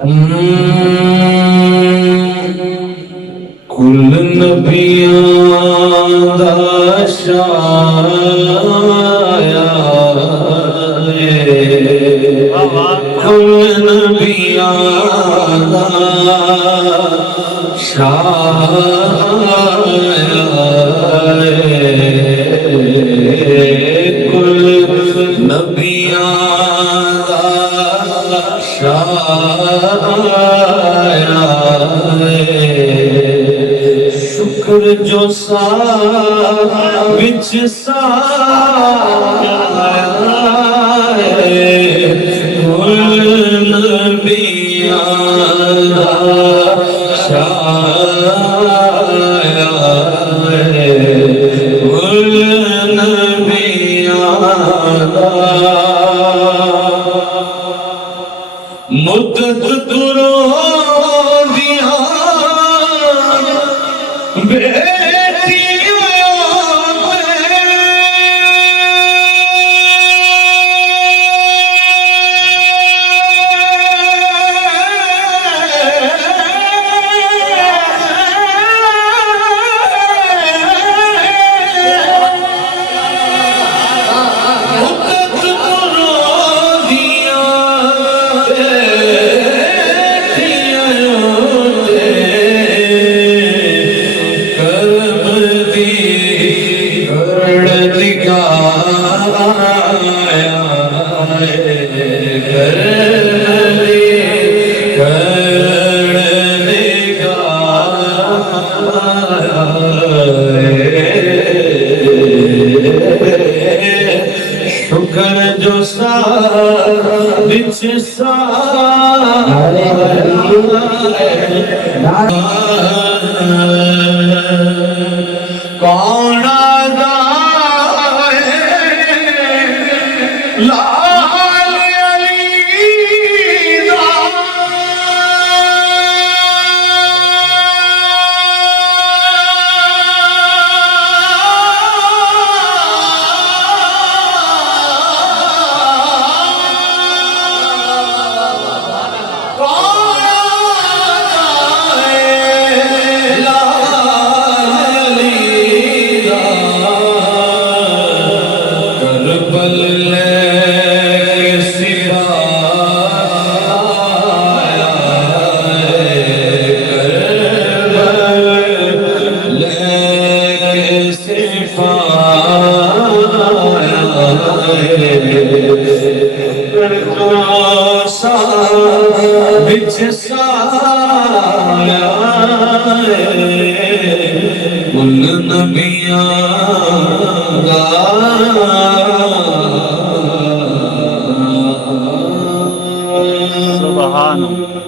कुल नबियां दा शाह कुल नबियां दा शाह कुल नबियां दा शुक्र जो सा विच सा कुल नबियां दा कुल नबियां दा मुद्दत दुरो दिया शुक्र जो सा विच सा कौन आदा लाल अली दा कुल नबियां दा सुभान अल्लाह।